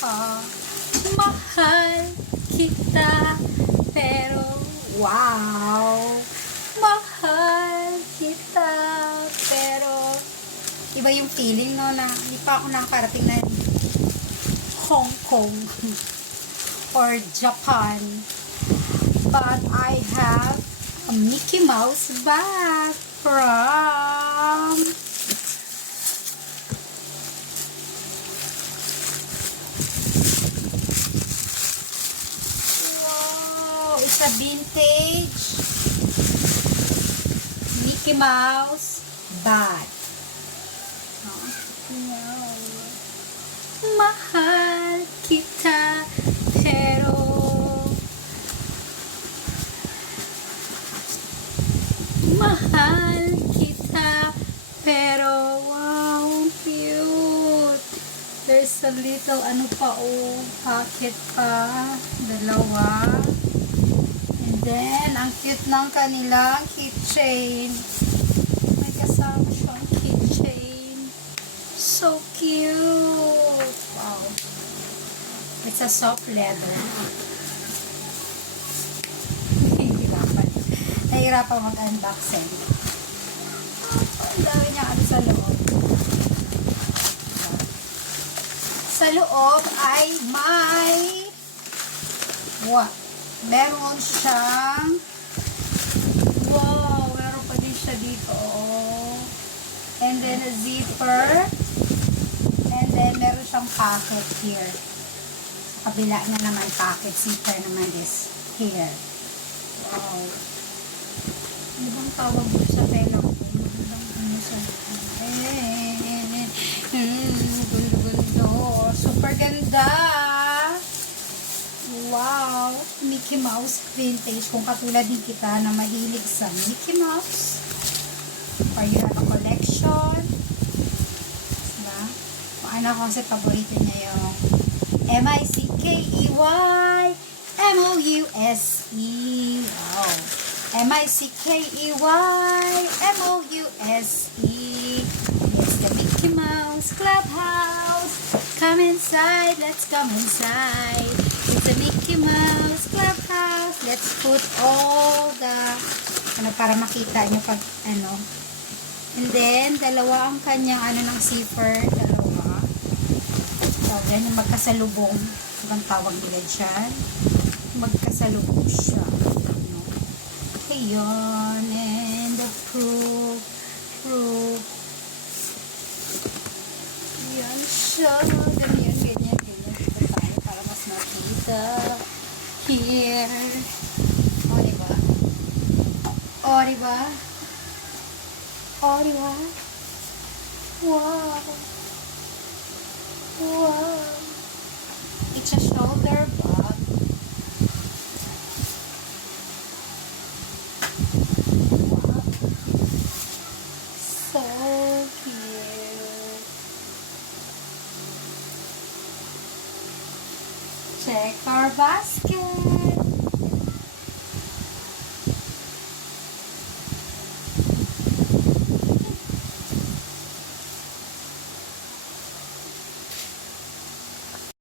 ka. Mahal kita, pero wow. Mahal kita, pero iba yung feeling, no, na hindi pa ako nakarating na Hong Kong or Japan. But I have a Mickey Mouse bag from wow, it's a vintage Mickey Mouse bag. Wow. Mahal kita, pero mahal kita, pero wow, cute. There's a little ano pa, oh, pocket pa, dalawa. And then, ang cute ng kanilang keychain. May kasama siyang keychain. So cute. Wow. It's a soft leather. Nahirapan mag-unboxing. Ang dami niya ano sa loob. Sa loob ay may what? Meron siyang wow, meron pa din siya dito. And then a zipper. And then meron siyang pocket here. Sa kabila na naman pocket zipper naman is here. Wow. Ano bang tawag mo sa tela ko? Ano sa gundo. Super ganda. Wow. Mickey Mouse vintage. Kung katulad din kita na mahilig sa Mickey Mouse. Or you have a collection. Diba? Kung ano kasi paborito niya yung M-I-C-K-E-Y M-O-U-S-E. Wow. M-I-C-K-E-Y M-O-U-S-E. It's the Mickey Mouse Clubhouse. Come inside, let's come inside. It's the Mickey Mouse Clubhouse. Let's put all the ano para makita nyo pag ano. And then, dalawa ang kanyang ano ng zipper. Dalawa. So, then, magkasalubong. Ibang tawag nila dyan. Magkasalubong siya. Ayan, and the proof. Ayan siya. Ganyan. Dito tayo para mas makita. Here. O, diba? Wow. It's a shoulder bag. So cute. Check our basket.